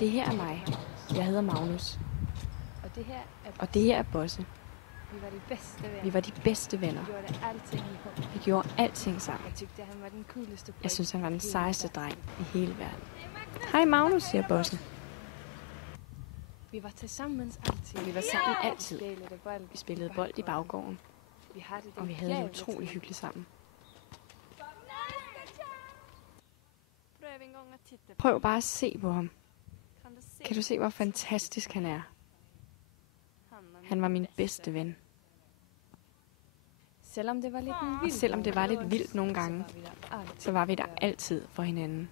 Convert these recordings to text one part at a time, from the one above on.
Det her er mig. Jeg hedder Magnus. Og det her er Og det her er Bosse. Vi var de bedste venner. Vi var de bedste venner. Vi gjorde alting ihop. Vi gjorde alting sammen. Jeg tykte, han var den cooleste Jeg synes, han var den i hele sejeste verden. dreng i hele verden. Hej Magnus, siger Bosse. Vi var til sammen altid. Vi var sammen altid. Spillede bold. Vi spillede bold i baggården, Vi havde det og vi havde det jævligt utrolig tid. hyggeligt sammen. Prøv en gang at titte på Prøv bare at se på ham. Kan du se? Kan du se, hvor fantastisk han er? Han var min bedste ven. Selvom det var lidt Og vildt, selvom det var lidt vildt nogle gange, så var vi der altid. altid for hinanden.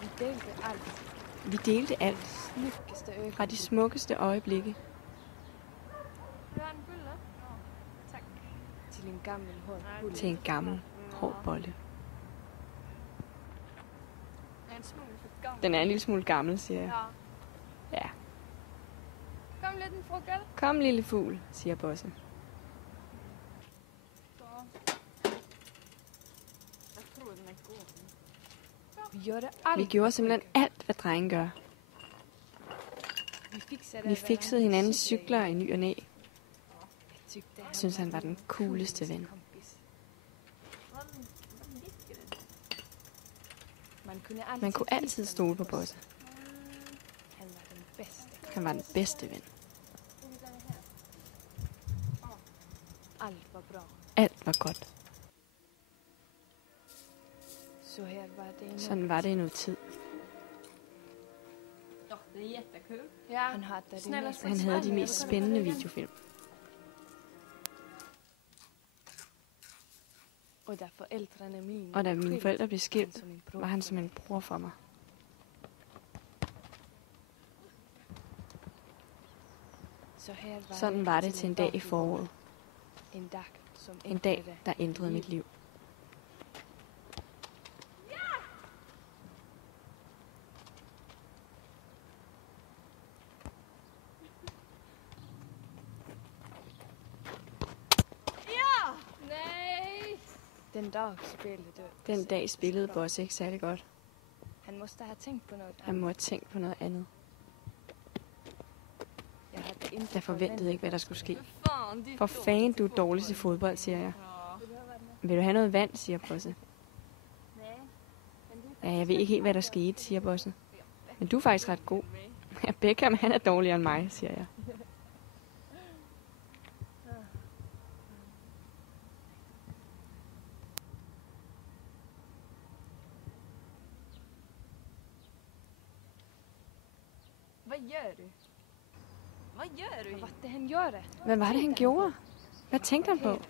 Vi delte alt. Vi delte alt, Smukkeste øjeblik. fra de smukkeste øjeblikke Du har en bulle? Tak. Til en gammel hård bulle. til en gammel, hård bolle. En smule for gammel. Den er en lille smule gammel, siger jeg. Ja. Ja. Kom lidt en frugel. Kom lille fugl, siger Bosse. Vi gjorde alt. Vi gjorde simpelthen alt, hvad drenge gør. Vi fiksede hinandens cykler i ny og næ. Jeg synes, han var den cooleste ven. Man kunne altid stole på Bosse. Han var den bedste. Han var den bedste ven. Alt var bra. Alt var godt. Så her var det en Sådan var det i noget tid. Det är jättekul. Ja, han havde det mest. Han havde de mest spændende videofilm. Og da forældrene mine Og da mine forældre blev han skilt, som en bror var han for som en bror for mig. Så her var Sådan var det til en dag i foråret. En dag, som En dag, der ændrede mit liv. Nej! Den dag spillede du. Den dag spillede Bosse ikke særlig godt. Han måste have tænkt på noget. Han må have tænkt på noget andet. Jeg havde ikke Jeg forventede ikke, hvad der skulle ske. Fan, det är For fanden, du er dårlig til fodbold, siger jeg. Vil du have noget vand, siger Bosse. Ja, jeg ved ikke helt, hvad der skete, siger Bosse. Men du er faktisk ret god. Ja, Beckham, han er dårligere end mig, siger jeg. Hvad gør du? Vad gör du? Hvad var det, han gjorde? Hvad var det, han gjorde? Hvad tænkte han på?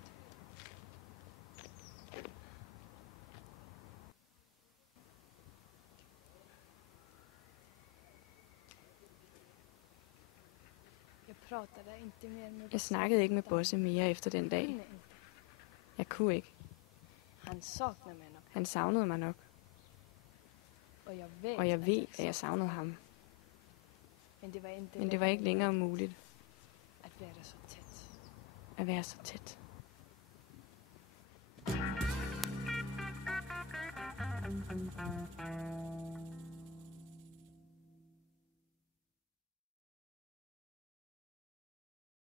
Jeg pratede ikke mere med Jeg snakkede ikke med Bosse mere efter den dag. Jeg kunne ikke. Han savnede mig nok. Han savnede mig nok. Og jeg ved, at jeg savnede ham. Men det var ikke Men det var ikke længere muligt at være så tæt. at være så tæt.